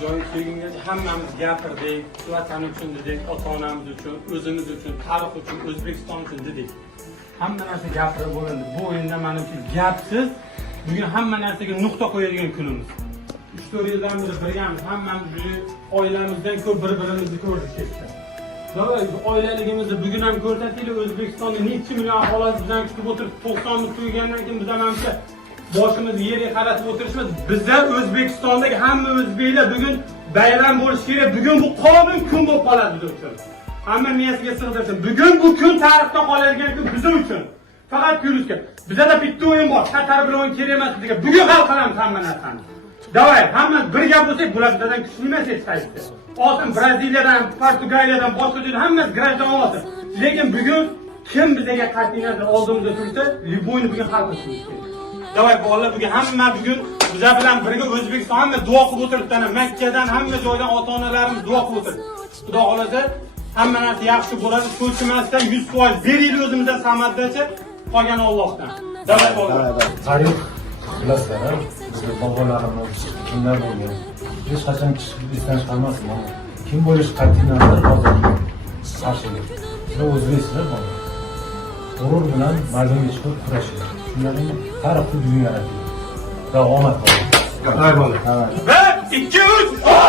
joyi kelgungacha hammamiz gapirdik, vatan uchun dedik, ota-onamiz uchun, o'zimiz uchun, tarix uchun, O'zbekiston uchun dedik. Hamma narsa gapirib bo'lindi. Bu o'yinda menimcha gapsiz bugun hamma narsaga nuqta qo'yadigan kunimiz. 3-4 yildan beri birgamiz, hammamiz oilamizdan ko'p bir-birimizni ko'rdik ketdi. Davay oilaligimizni bugun ham ko'rsataylik. O'zbekistonda necha million aholi bizdan kutib o'tirib 90 ming to'ygandan keyin biz hamma boshimizni yerga qaratib o'tirishimiz. Bizlar O'zbekistondagi hamma o'zbeklar bugun bayram bo'lishi kerak. Bugun bu qonun kun bo'lib qoladi biz uchun. Hamma miyasiga sig'dirsin. Bugun bu kun tarixda qoladigan kun biz uchun. Faqat kulishga. Bizda bitta o'yin bor. Qatar bilan o'yin kerak emas degan. Bugun hal qilamiz hamma narsani. Davay, hamma birga bo'lsak, bular bizdan kuchli emas hech qaysi. Olsin Braziliyadan, Portugaliyadan, boshqa joydan hammasi grajdan olsin. Lekin bugun kim bizga qat'iy nazar oldimizda tursa, Liboyni bugun hal qilishimiz kerak. Davay bolalar, bugun hamma bizlar bilan birga O'zbekiston hamma duo qilib o'tiribdi. Makkadan hamma joydan ota-onalarimiz duo qilib o'tiribdi. Xudo xolasa hamma narsa yaxshi bo'ladi. Ko'chmasdan 100% beraylik o'zimizdan samaddacha, qolgani Allohdan. Davay bolalar. Tarix bilasizlar, bizning bobolarimiz kimlar bo'lgan. Hech qachon esdan chiqarmasin. Kim bo'lish qat'iy nazar hozir qarshilik. Siz o'zbeksizlar bor. G'urur bilan maydonga chiqib kurashing. Shunlarni tarixni bugun yaratdik. Va omad tiling. Bir, ikki, uch.